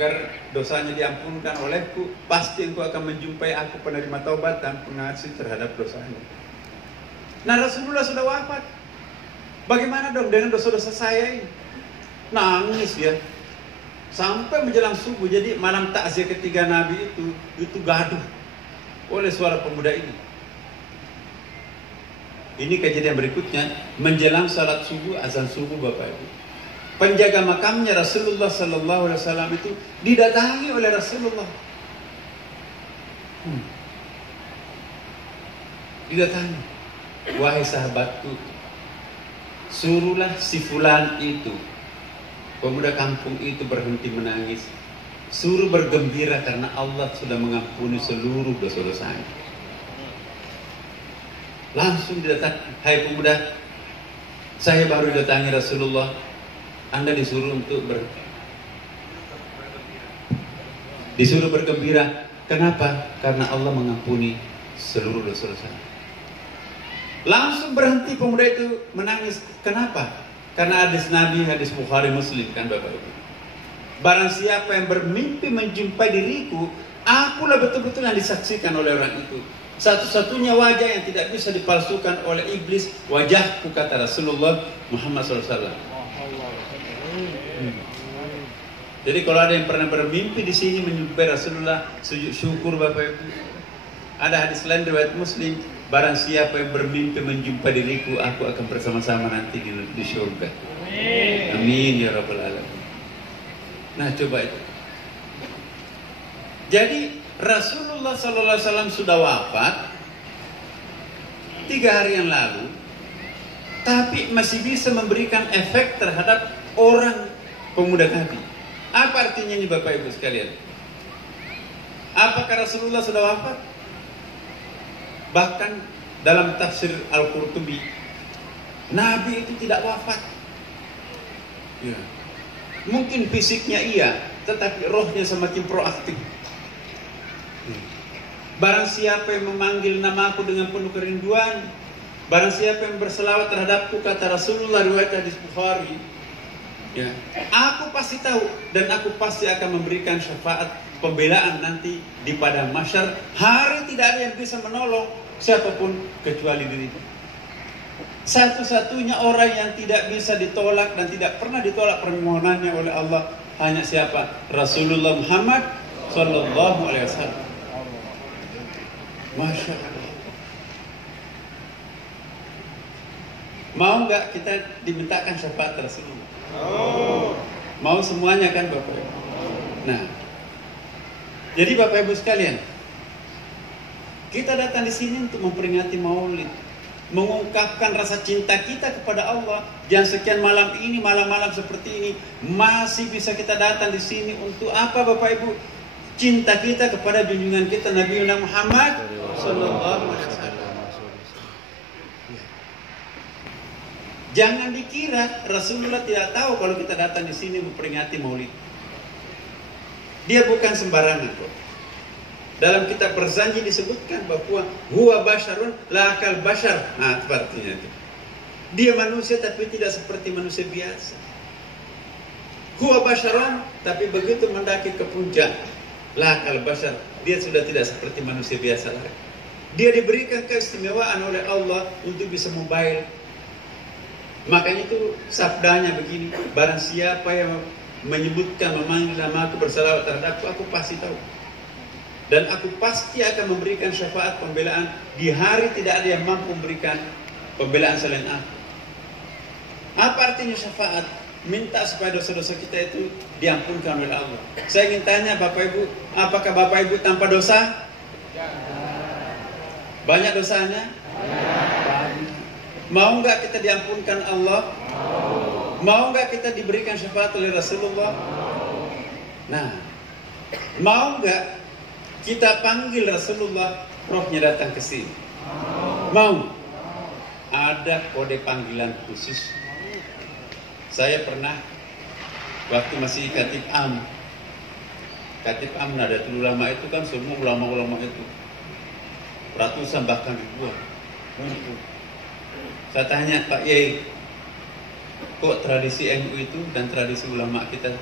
agar dosanya diampunkan olehku, pasti engkau akan menjumpai aku penerima taubat dan pengasih terhadap dosanya. Nah, Rasulullah sudah wafat. Bagaimana dong dengan dosa-dosa saya ini? Nangis dia sampai menjelang subuh. Jadi malam takziah ketiga Nabi itu gaduh oleh suara pemuda ini. Ini kejadian berikutnya, menjelang salat subuh, azan subuh Bapak Ibu. Penjaga makamnya Rasulullah sallallahu alaihi wasallam itu didatangi oleh Rasulullah. Didatangi. Wahai sahabatku, suruhlah si fulan itu, pemuda kampung itu, berhenti menangis. Suruh bergembira karena Allah sudah mengampuni seluruh dosa-dosanya. Langsung didatangi, hai pemuda, saya baru datangi Rasulullah. Anda disuruh untuk disuruh bergembira. Kenapa? Karena Allah mengampuni seluruh dosa-dosa. Langsung berhenti pemuda itu menangis. Kenapa? Karena hadis Nabi, hadis Bukhari Muslim kan Bapak Ibu. Barang siapa yang bermimpi menjumpai diriku, akulah betul-betul yang disaksikan oleh orang itu. Satu-satunya wajah yang tidak bisa dipalsukan oleh iblis, wajahku, kata Rasulullah Muhammad SAW. Jadi kalau ada yang pernah bermimpi di sini menjumpai Rasulullah, sujud syukur Bapak Ibu. Ada hadis lain riwayat Muslim, barang siapa yang bermimpi menjumpai diriku, aku akan bersama-sama nanti di surga. Amin ya rabbal alamin. Nah, coba itu. Jadi Rasulullah SAW sudah wafat 3 hari yang lalu, tapi masih bisa memberikan efek terhadap orang pemuda tadi. Apa artinya ini Bapak Ibu sekalian? Apakah Rasulullah sudah wafat? Bahkan dalam tafsir Al-Qurtubi, Nabi itu tidak wafat. Ya. Mungkin fisiknya iya, tetapi rohnya semakin proaktif. Barang siapa yang memanggil namaku dengan penuh kerinduan, barang siapa yang berselawat terhadapku, kata Rasulullah riwayat hadis Bukhari, ya, aku pasti tahu dan aku pasti akan memberikan syafaat pembelaan nanti di padang mahsyar. Hari tidak ada yang bisa menolong siapapun kecuali diriku. Satu-satunya orang yang tidak bisa ditolak dan tidak pernah ditolak permohonannya oleh Allah hanya siapa? Rasulullah Muhammad sallallahu alaihi wasallam. Masya Allah. Mau nggak kita dimintakan syafaat Rasulullah? Mau semuanya kan Bapak Ibu? Nah, jadi Bapak Ibu sekalian, kita datang di sini untuk memperingati Maulid, mengungkapkan rasa cinta kita kepada Allah. Jangan sekian malam ini, malam-malam seperti ini masih bisa kita datang di sini untuk apa Bapak Ibu? Cinta kita kepada junjungan kita Nabi Muhammad sallallahu alaihi wasallam. Jangan dikira Rasulullah tidak tahu kalau kita datang di sini memperingati Maulid. Dia bukan sembarangan kok. Dalam kitab Berzanji disebutkan bahwa huwa basyarun la kal basyar. Nah, itu artinya itu. Dia manusia tapi tidak seperti manusia biasa. Huwa basyarun, tapi begitu mendaki ke puncak, la kal basyar, dia sudah tidak seperti manusia biasa lagi. Dia diberikan keistimewaan oleh Allah untuk bisa mobile. Makanya itu sabdanya begini, barang siapa yang menyebutkan, memanggil namaku, bersalawat terhadapku, aku pasti tahu. Dan aku pasti akan memberikan syafaat pembelaan. Di hari tidak ada yang mampu memberikan pembelaan selain aku. Apa artinya syafaat? Minta supaya dosa-dosa kita itu diampunkan oleh Allah. Saya ingin tanya Bapak Ibu, apakah Bapak Ibu tanpa dosa? Banyak dosanya? Mau nggak kita diampunkan Allah? Mau nggak kita diberikan syafaat oleh Rasulullah? Nah, mau nggak kita panggil Rasulullah, rohnya datang ke sini? Mau? Ada kode panggilan khusus. Saya pernah waktu masih Katib Am. Katib Am Nahdlatul Ulama itu kan semua ulama-ulama itu ratusan bahkan ribuan. Saya tanya Pak Yai, kok tradisi NU itu dan tradisi ulama kita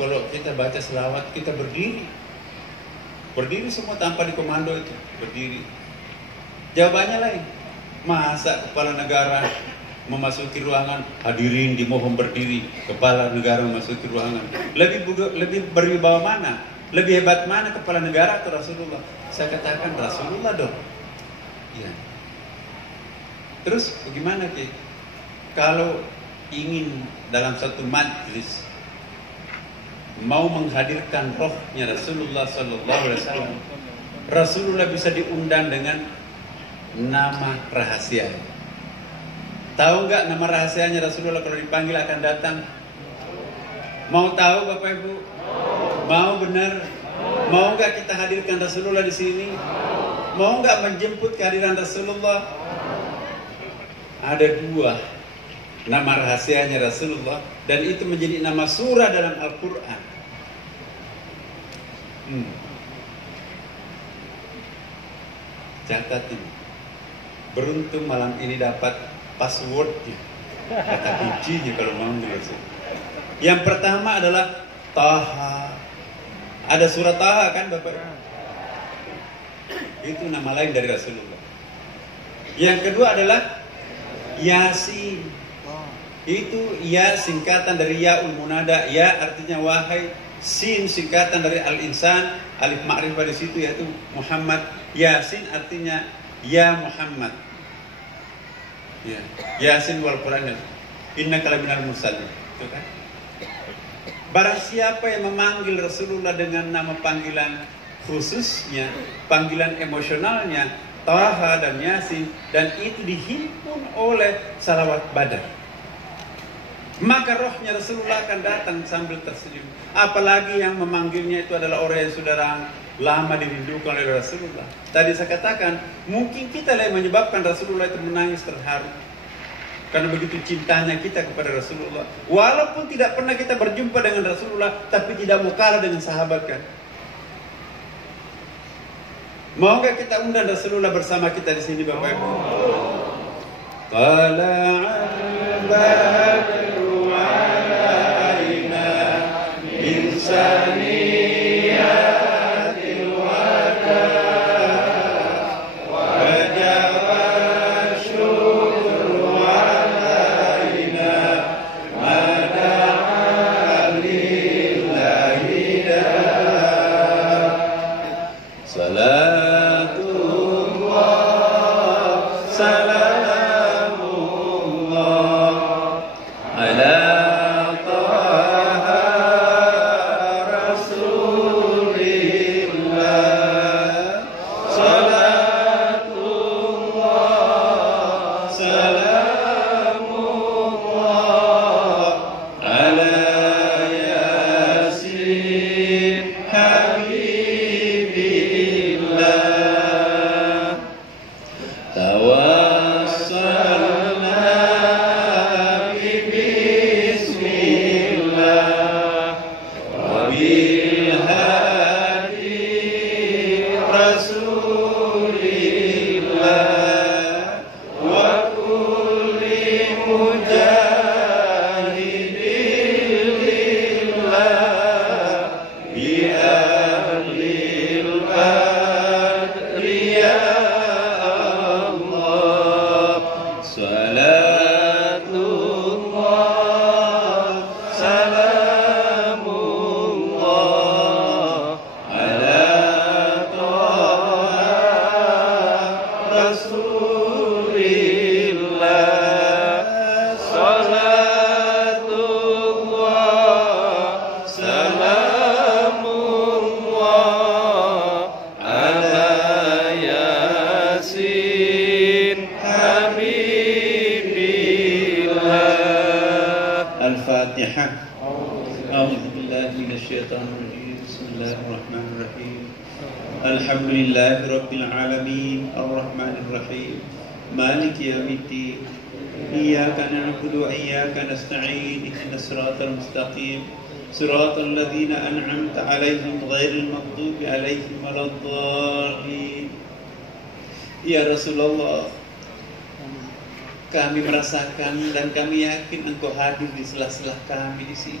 kalau kita baca selawat kita berdiri. Berdiri semua tanpa dikomando itu, berdiri. Jawabannya lain. Masa kepala negara memasuki ruangan, hadirin dimohon berdiri, kepala negara memasuki ruangan. Lebih berwibawa mana? Lebih hebat mana kepala negara atau Rasulullah? Saya katakan Rasulullah dong. Ya. Terus bagaimana Ki? Kalau ingin dalam satu majlis mau menghadirkan rohnya Rasulullah Sallallahu Alaihi Wasallam, Rasulullah bisa diundang dengan nama rahasia. Tahu nggak nama rahasianya Rasulullah kalau dipanggil akan datang? Mau tahu Bapak Ibu? Mau benar? Mau nggak kita hadirkan Rasulullah di sini? Mau nggak menjemput kehadiran Rasulullah? Ada dua nama rahasianya Rasulullah, dan itu menjadi nama surah dalam Al-Quran. Catat ini. Beruntung malam ini dapat passwordnya, kata kuncinya kalau mau dulu. Yang pertama adalah Taha. Ada surah Taha kan Bapak? Itu nama lain dari Rasulullah. Yang kedua adalah Yasin. Itu ya singkatan dari Yaul Munada. Ya artinya wahai, sin singkatan dari Al-Insan, alif ma'rifah di situ yaitu Muhammad. Yasin artinya ya Muhammad. Ya, Yasin wal Quran. Innaka laminal mursalin. Itu kan? Barang siapa yang memanggil Rasulullah dengan nama panggilan khususnya, panggilan emosionalnya, Taha dan Yasin, dan itu dihimpun oleh salawat badar, maka rohnya Rasulullah akan datang sambil tersenyum. Apalagi yang memanggilnya itu adalah orang yang sudah lama dirindukan oleh Rasulullah. Tadi saya katakan, mungkin kita yang menyebabkan Rasulullah itu menangis terharu, karena begitu cintanya kita kepada Rasulullah. Walaupun tidak pernah kita berjumpa dengan Rasulullah, tapi tidak mau kalah dengan sahabat kan. Mau nggak kita undang Rasulullah bersama kita di sini Bapak Ibu? Tala'al badru alaina min saniyatil wada wajaba syukru alaina mada'a lillahi da salatullah salamullah ala taha rasulillah salatullah salamullah ala yasin habibillah tawassalna bismillah wa bil hadi rasulillah wa kulli mujahidin lillah bi ahlil badri ya Allah salatullah salamullah ala taha rasulillah salatullah salamullah ala yasin habibillah. Al-Fatihah. A'udzu billahi minasyaitonir rajim. Bismillahirrahmanirrahim. Alhamdulillahi rabbil alamin arrahmanir rahim maliki yaumiddin iyyaka na'budu wa iyyaka nasta'in ihdinas siratal mustaqim siratal ladzina an'amta 'alaihim ghairil maghdubi 'alaihim waladdallin. Ya Rasulullah, kami merasakan dan kami yakin Engkau hadir di sela-sela kami di sini.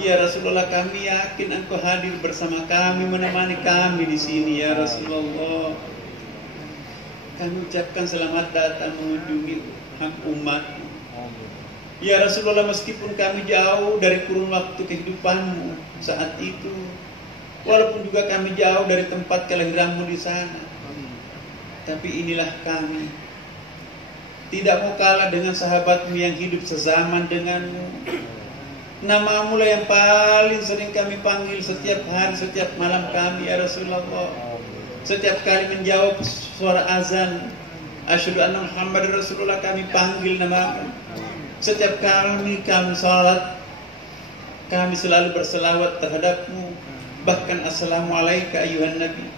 Ya Rasulullah, kami yakin Engkau hadir bersama kami, menemani kami di sini ya Rasulullah. Kami ucapkan selamat datang mengunjungi hak umat. Ya Rasulullah, meskipun kami jauh dari kurun waktu kehidupanmu saat itu, walaupun juga kami jauh dari tempat kelahiranmu di sana, tapi inilah kami. Tidak mau kalah dengan sahabatmu yang hidup sezaman denganmu. Namamu lah yang paling sering kami panggil setiap hari, setiap malam kami ya Rasulullah. Setiap kali menjawab suara azan, asyhadu anna Muhammadar Rasulullah, kami panggil namamu. Setiap kali kami salat, kami selalu berselawat terhadapmu. Bahkan assalamualaikum ayuhan Nabi.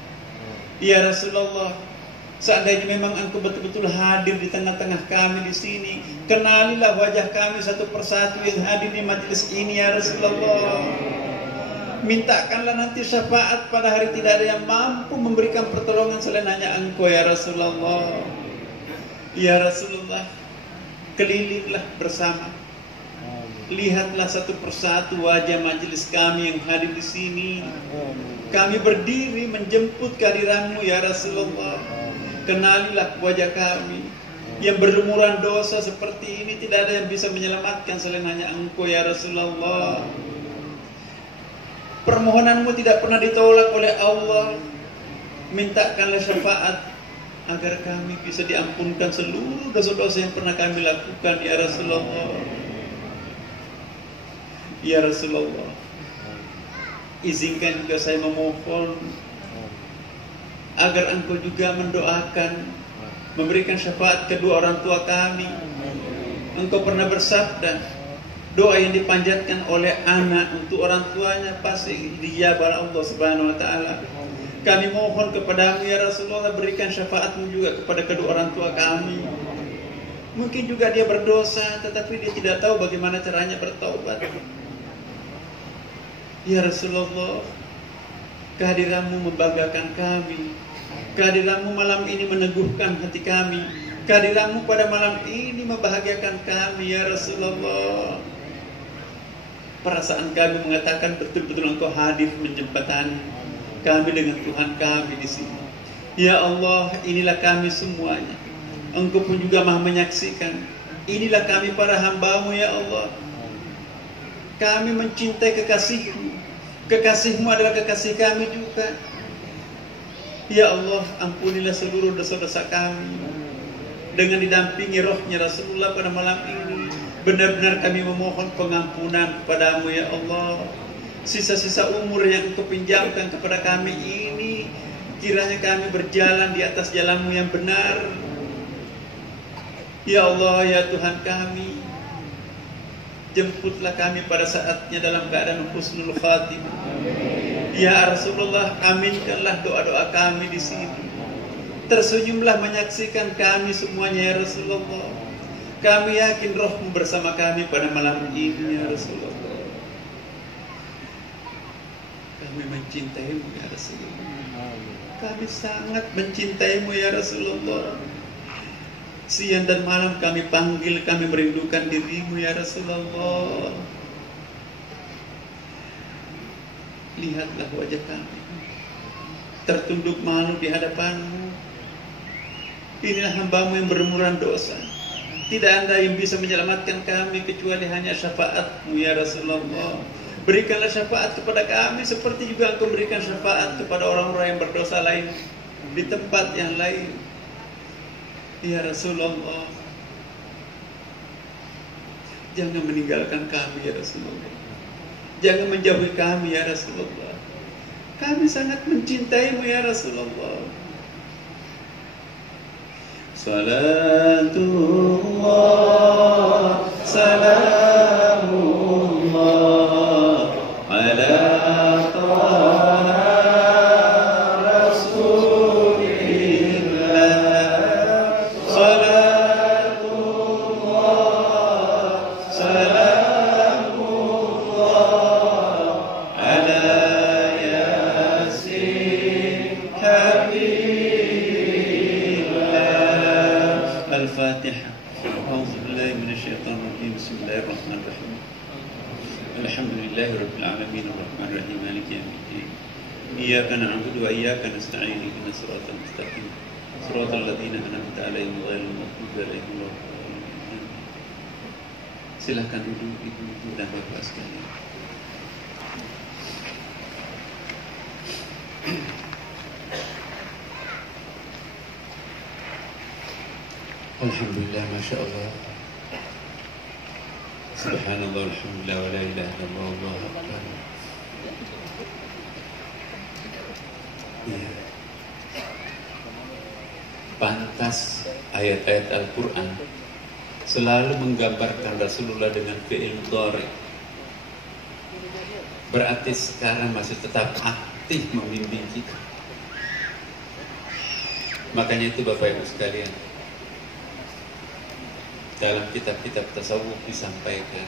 Ya Rasulullah, seandainya memang Engkau betul-betul hadir di tengah-tengah kami di sini, kenalilah wajah kami satu persatu yang hadir di majelis ini ya Rasulullah. Mintakanlah nanti syafaat pada hari tidak ada yang mampu memberikan pertolongan selain hanya Engkau ya Rasulullah. Ya Rasulullah, kelilinglah bersama. Lihatlah satu persatu wajah majelis kami yang hadir di sini. Kami berdiri menjemput kehadiranmu ya Rasulullah. Kenalilah wajah kami yang berlumuran dosa seperti ini. Tidak ada yang bisa menyelamatkan selain hanya Engkau ya Rasulullah. Permohonanmu tidak pernah ditolak oleh Allah. Mintakanlah syafaat agar kami bisa diampunkan seluruh dosa-dosa yang pernah kami lakukan ya Rasulullah. Ya Rasulullah, izinkan juga saya memohon agar Engkau juga mendoakan, memberikan syafaat kedua orang tua kami. Engkau pernah bersabda, doa yang dipanjatkan oleh anak untuk orang tuanya pasti dijabah Allah Subhanahu wa taala. Kami mohon kepadamu ya Rasulullah, berikan syafaatmu juga kepada kedua orang tua kami. Mungkin juga dia berdosa, tetapi dia tidak tahu bagaimana caranya bertaubat. Ya Rasulullah, kehadiranmu membanggakan kami. Kehadiranmu malam ini meneguhkan hati kami. Kehadiranmu pada malam ini membahagiakan kami ya Rasulullah. Perasaan kami mengatakan betul-betul Engkau hadir menjembatani kami dengan Tuhan kami di sini. Ya Allah, inilah kami semuanya. Engkau pun juga maha menyaksikan. Inilah kami para hamba-Mu ya Allah. Kami mencintai kekasih-Mu. Kekasih-Mu adalah kekasih kami juga. Ya Allah, ampunilah seluruh dosa-dosa kami. Dengan didampingi rohnya Rasulullah pada malam ini, benar-benar kami memohon pengampunan kepadamu ya Allah. Sisa-sisa umur yang Engkau pinjamkan kepada kami ini, kiranya kami berjalan di atas jalan-Mu yang benar. Ya Allah, ya Tuhan kami, jemputlah kami pada saatnya dalam keadaan husnul khatimah. Ya Rasulullah, aminkanlah doa-doa kami di sini. Tersenyumlah menyaksikan kami semuanya ya Rasulullah. Kami yakin rohmu bersama kami pada malam ini ya Rasulullah. Kami mencintaimu ya Rasulullah. Kami sangat mencintaimu ya Rasulullah. Siang dan malam kami panggil, kami merindukan dirimu ya Rasulullah. Lihatlah wajah kami tertunduk malu di hadapanmu. Inilah hamba-Mu yang berlumuran dosa. Tidak ada yang bisa menyelamatkan kami kecuali hanya syafaat-Mu ya Rasulullah. Berikanlah syafaat kepada kami seperti juga Engkau berikan syafaat kepada orang-orang yang berdosa lain di tempat yang lain. Ya Rasulullah, jangan meninggalkan kami ya Rasulullah. Jangan menjauhi kami ya Rasulullah. Kami sangat mencintaimu ya Rasulullah. Salatullah, salamullah ala taha rasulillah. Salatullah, salamullah ala yasin habibillah. Al-Fatihah. Alhamdulillahirabbil alamin arrahmanir rahim maliki yaumiddin. Iyyaka na'budu wa iyyaka nasta'in ihdinas siratal mustaqim. Siratal ladzina an'amta 'alaihim ghairil maghdubi 'alaihim waladdallin. Silakan duduk ibu-ibu dan bapak sekalian. Alhamdulillah, Masya Allah. Subhanallah, alhamdulillah, wa la ilaha illallah, Allahu akbar. Ya. Pantas ayat-ayat Al-Quran selalu menggambarkan Rasulullah dengan fi'il mudhari. Berarti sekarang masih tetap aktif membimbing kita. Makanya itu Bapak Ibu sekalian, dalam kitab-kitab tasawuf disampaikan,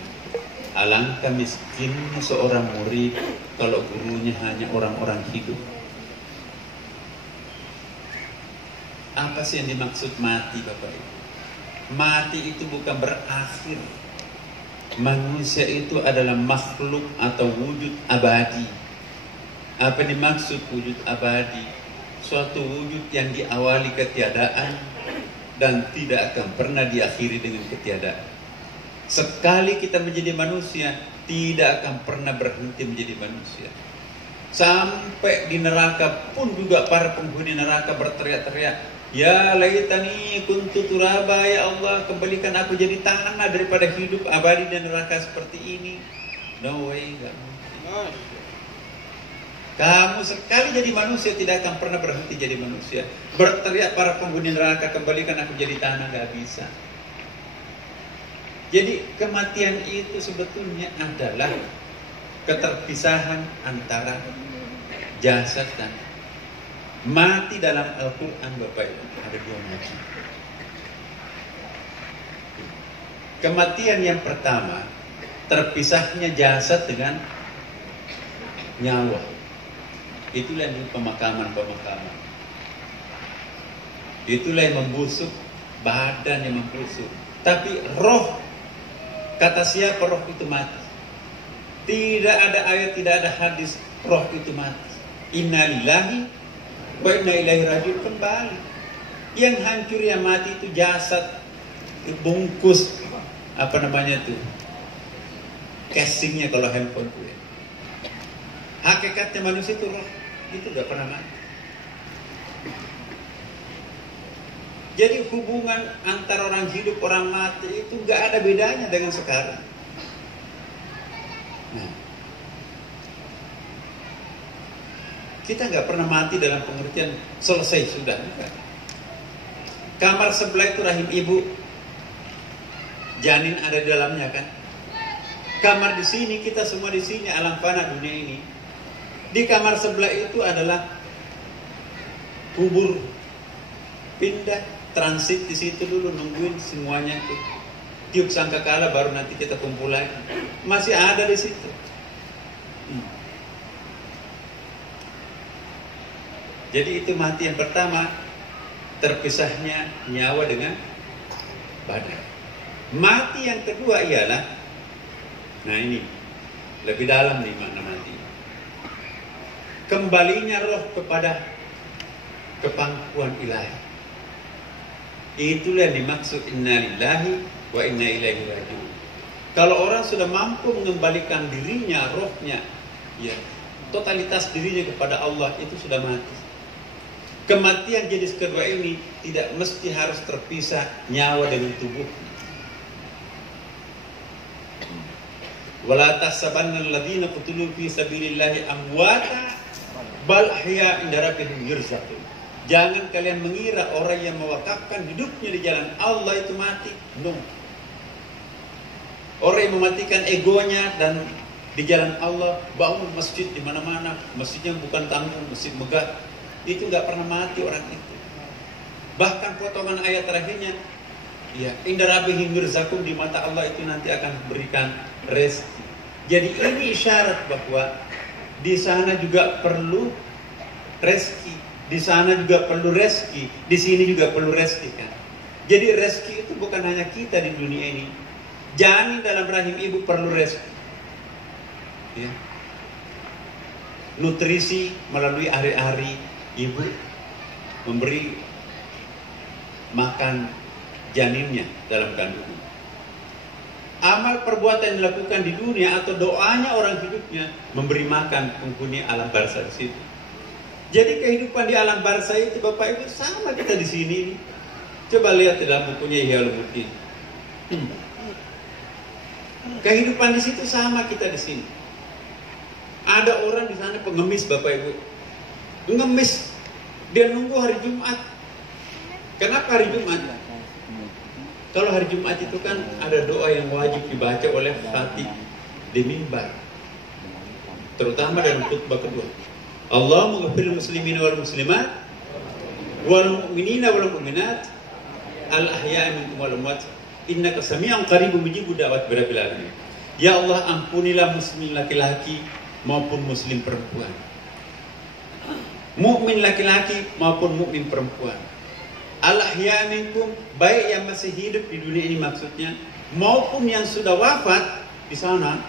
alangkah miskinnya seorang murid kalau gurunya hanya orang-orang hidup. Apa sih yang dimaksud mati, Bapak Ibu? Mati itu bukan berakhir. Manusia itu adalah makhluk atau wujud abadi. Apa yang dimaksud wujud abadi? Suatu wujud yang diawali ketiadaan dan tidak akan pernah diakhiri dengan ketiadaan. Sekali kita menjadi manusia, tidak akan pernah berhenti menjadi manusia. Sampai di neraka pun juga para penghuni neraka berteriak-teriak, ya laitani kuntu turaba, ya Allah kembalikan aku jadi tanah daripada hidup abadi di neraka seperti ini. No way, enggak mungkin. Kamu sekali jadi manusia tidak akan pernah berhenti jadi manusia. Berteriak para penghuni neraka, kembalikan aku jadi tanah, gak bisa. Jadi kematian itu sebetulnya adalah keterpisahan antara jasad dan mati. Dalam Al-Quran Bapak Ibu ada dua macam. Kematian yang pertama, terpisahnya jasad dengan nyawa. Itulah yang pemakaman-pemakaman. Itulah yang membusuk, badan yang membusuk. Tapi roh, kata siapa roh itu mati? Tidak ada ayat, tidak ada hadis roh itu mati. Inna lillahi wa inna ilaihi raji'un, kembali. Yang hancur yang mati itu jasad, bungkus apa namanya itu, casingnya kalau handphone itu. Hakikatnya manusia itu roh, itu gak pernah mati. Jadi hubungan antara orang hidup orang mati itu gak ada bedanya dengan sekarang. Nah, kita gak pernah mati dalam pengertian selesai sudah. Kamar sebelah itu rahim ibu, janin ada di dalamnya kan. Kamar di sini, kita semua di sini, alam fana dunia ini. Di kamar sebelah itu adalah kubur, pindah transit di situ dulu, nungguin semuanya itu. Tiup sangkakala baru nanti kita kumpul lagi. Masih ada di situ. Jadi itu mati yang pertama, terpisahnya nyawa dengan badan. Mati yang kedua ialah, nah ini lebih dalam nih makna mati. Kembalinya roh kepada kepangkuan ilahi. Itulah yang dimaksud inna lillahi wa inna ilaihi raji'un. Kalau orang sudah mampu mengembalikan dirinya, rohnya, ya, totalitas dirinya kepada Allah, itu sudah mati. Kematian jenis kedua ini tidak mesti harus terpisah nyawa dengan tubuh. Wala tahsabanna alladziina qutilu fi sabilillahi amwata bal ahya inda rabbihim yurzaqun. Jangan kalian mengira orang yang mewakafkan hidupnya di jalan Allah itu mati. No. Orang yang mematikan egonya dan di jalan Allah, bangun masjid di mana-mana, masjidnya bukan tanggung, masjid megah, itu nggak pernah mati orang itu. Bahkan potongan ayat terakhirnya, ya, inda rabbihim yurzaqun, di mata Allah itu nanti akan berikan rezeki. Jadi ini isyarat bahwa di sana juga perlu rezeki. Di sana juga perlu rezeki, di sini juga perlu rezeki kan. Jadi rezeki itu bukan hanya kita di dunia ini. Janin dalam rahim ibu perlu rezeki. Ya. Nutrisi melalui hari-hari ibu memberi makan janinnya dalam kandungan. Amal perbuatan yang dilakukan di dunia atau doanya orang hidupnya memberi makan penghuni alam barzah di situ. Jadi kehidupan di alam barzah itu Bapak Ibu sama kita di sini. Coba lihat di dalam bukunya Ihya Ulumuddin. Kehidupan di situ sama kita di sini. Ada orang di sana pengemis Bapak Ibu. Pengemis. Dia nunggu hari Jumat. Kenapa hari Jumat? Kalau hari Jumat itu kan ada doa yang wajib dibaca oleh khatib di mimbar. Terutama dalam khutbah kedua. Allahumma ghfiril muslimina wal muslimat wal mu'minina wal mu'minat al ahya'i minkum wal amwat innaka sami'un qaribun mujibud da'wat rabbil alamin. Ya Allah, ampunilah muslim laki-laki maupun muslim perempuan. Mukmin laki-laki maupun mukmin perempuan. Al ahya'i minkum, baik yang masih hidup di dunia ini maksudnya maupun yang sudah wafat di sana.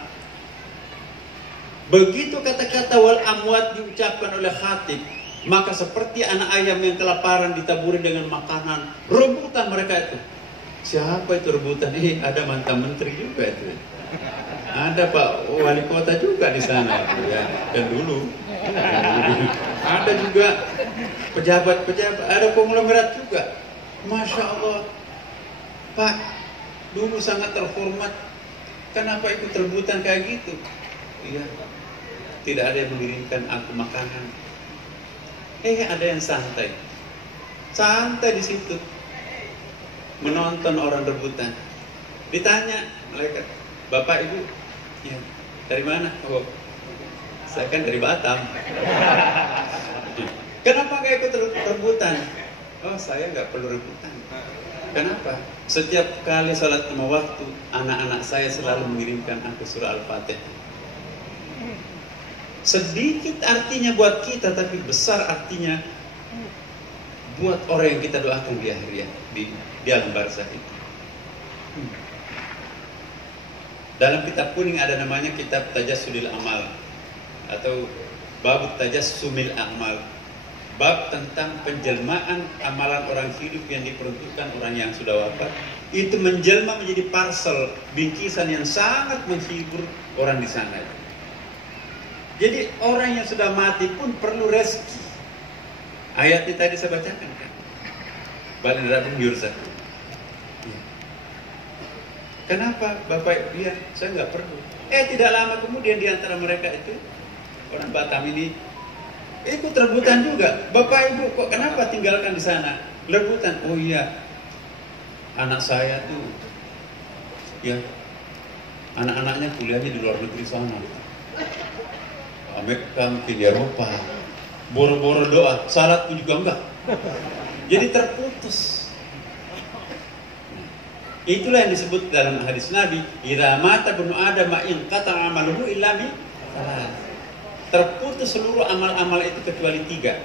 Begitu kata-kata wal amwat diucapkan oleh khatib, maka seperti anak ayam yang kelaparan ditaburi dengan makanan, rebutan mereka itu. Siapa itu rebutan? Ada mantan menteri juga itu. Ada Pak Wali Kota juga di sana itu ya. Dan dulu ada juga pejabat-pejabat, ada konglomerat juga. Masya Allah, Pak, dulu sangat terhormat. Kenapa ikut rebutan kayak gitu? Iya, tidak ada yang mengirimkan aku makanan. Ada yang santai di situ, menonton orang rebutan. Ditanya malaikat, Bapak Ibu, ya, dari mana? Oh, saya kan dari Batam. Kenapa nggak ikut rebutan? Oh, saya nggak perlu rebutan. Kenapa? Setiap kali salat 5 waktu, anak-anak saya selalu mengirimkan aku surah Al-Fatihah. Sedikit artinya buat kita, tapi besar artinya buat orang yang kita doakan di akhirnya, di alam barzah itu. Dalam kitab kuning ada namanya kitab Tajassudil Amal atau bab Tajassumil Amal, bab tentang penjelmaan amalan orang hidup yang diperuntukkan orang yang sudah wafat. Itu menjelma menjadi parsel, bingkisan yang sangat menghibur orang di sana. Jadi orang yang sudah mati pun perlu rezeki. Ayatnya tadi saya bacakan kan. Balirabun yurzaq. Kenapa Bapak? Iya, saya nggak perlu. Tidak lama kemudian di antara mereka itu orang Batam ini ikut rebutan juga. Bapak Ibu kok kenapa tinggalkan di sana? Rebutan. Oh iya, anak saya tuh, ya anak-anaknya kuliahnya di luar negeri sana. Amerika, mungkin di Eropa. Boro-boro doa, salat pun juga enggak. Jadi terputus. Itulah yang disebut dalam hadis Nabi, idza mata ibnu Adam in qata'a amaluhu illa min salat. Terputus seluruh amal-amal itu kecuali 3.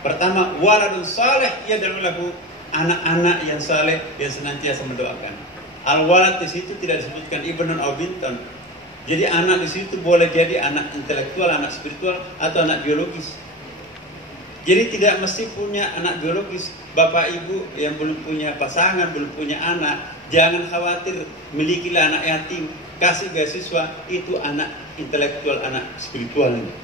Pertama, waladun saleh yad'u lahu, anak-anak yang saleh yang senantiasa mendoakan. Al-walad di situ tidak disebutkan ibnun aw bintan. Jadi anak di situ boleh jadi anak intelektual, anak spiritual, atau anak biologis. Jadi tidak mesti punya anak biologis. Bapak Ibu yang belum punya pasangan, belum punya anak, jangan khawatir, milikilah anak yatim, kasih beasiswa, itu anak intelektual, anak spiritual ini.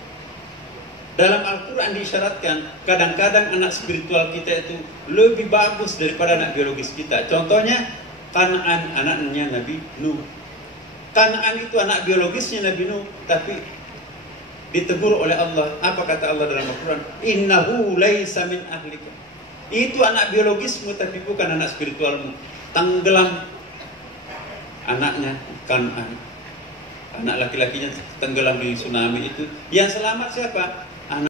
Dalam Al-Quran diisyaratkan, kadang-kadang anak spiritual kita itu lebih bagus daripada anak biologis kita. Contohnya, Kan'an, anaknya Nabi Nuh. Kan'an itu anak biologisnya Nabi Nuh, tapi ditegur oleh Allah. Apa kata Allah dalam Al-Quran? Innahu laisa min ahlika. Itu anak biologismu, tapi bukan anak spiritualmu. Tenggelam anaknya Kan'an. Anak laki-lakinya tenggelam di tsunami itu. Yang selamat siapa?